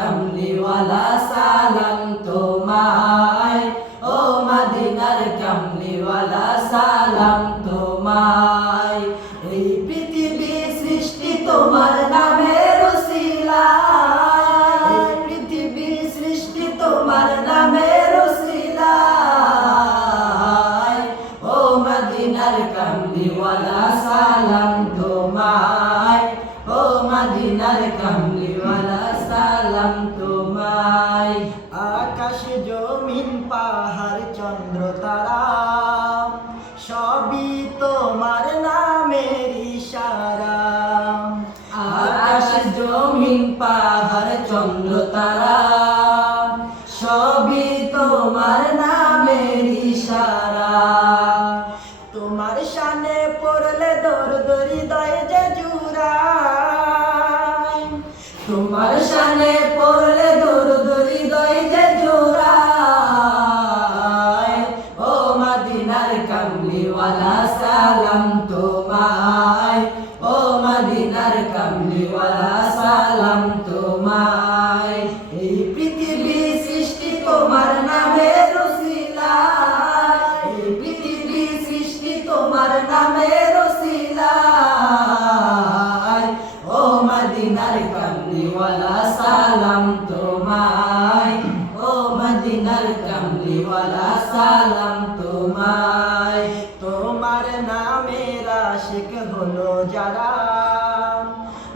কামলিওয়ালা সালাম তোমায়, ও মদিনার কামলিওয়ালা সালাম তোমায়। এই পৃথিবী সৃষ্টি তোমার নামের উসিলায়, এই পৃথিবী সৃষ্টি তোমার নামের উসিলায়, ও মদিনার কামলিওয়ালা সালাম তোমায়, ও মদিনার কামলিওয়ালা সালাম তোমায়। আকাশ জমিন পাহাড় চন্দ্র তারা সবই তোমার নামের ইশারা। আকাশ জমিন পাহাড় চন্দ্র তারা সবই তোমার নামের ইশারা। তোমার শানে পড়লে দরদ হৃদয় যে জুড়ায়, তোমার শানে পড়লে দরদ হৃদয় যে জোড়ায়, ও মদিনার কামলিওয়ালা সালাম তোমায়, ও মদিনার কামলিওয়ালা সালাম তোমায়। এই পৃথিবী সৃষ্টি তোমার নামের উসিলায়, এই পৃথিবী সৃষ্টি তোমার নামের উসিলায়, ও মদিনার কামলিওয়ালা সালাম তোমায়, ও মদিনার কামলিওয়ালা সালাম তোমায়। তোমার নামের আশিক হলো যারা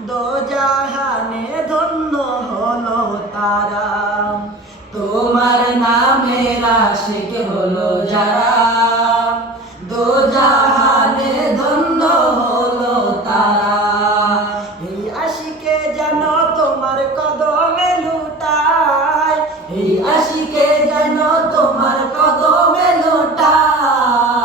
দোজাহানে ধন্য হলো তারা। তোমার নামের আশিক হলো যারা দোজাহানে ধন্য হলো তারা। এই আশিকে যেন তোমার কদমে লুটায়, এই আশিকে যেন তোমার কদমে লুটায়,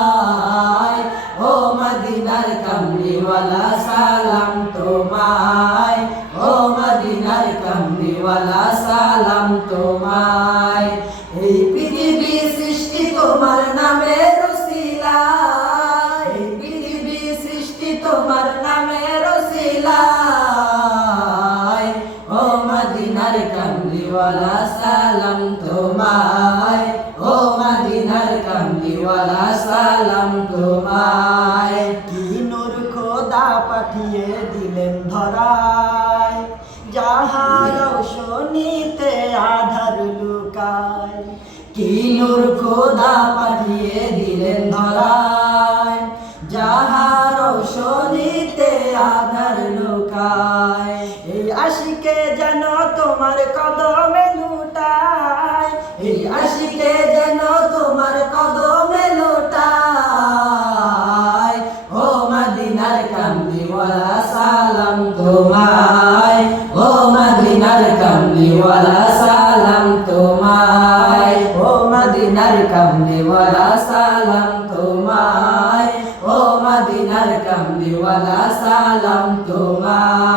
ও মদিনার কামলিওয়ালা সালাম তোমায়, ও মদিনার কামলিওয়ালা সালাম তোমায়। এই পৃথিবী সৃষ্টি তোমার নামের উসিলায়, এই পৃথিবী সৃষ্টি তোমার নামের উসিলায়, ও মদিনার কামলিওয়ালা সালাম তোমায়, ও মদিনার কামলিওয়ালা সালাম তোমায়। কি নূর খোদা পাঠিয়ে দিলেন ধরায়, যাহার রৌশনীতে আধার লুকায়। কি নূর খোদা পাঠিয়ে দিলেন ধরায়, যাহার রৌশনীতে আধার লুকায়। এই আশিকে যেন তোমার কদমে লুটায়, এই আশিকে যেন তোমার কদমে লুটায়, ও মদিনার কামলিওয়ালা সালাম তোমায়, ও মদিনার কামলিওয়ালা সালাম তোমায়, ও মদিনার কামলিওয়ালা সালাম তোমায়, ও মদিনার কামলিওয়ালা সালাম তোমায়।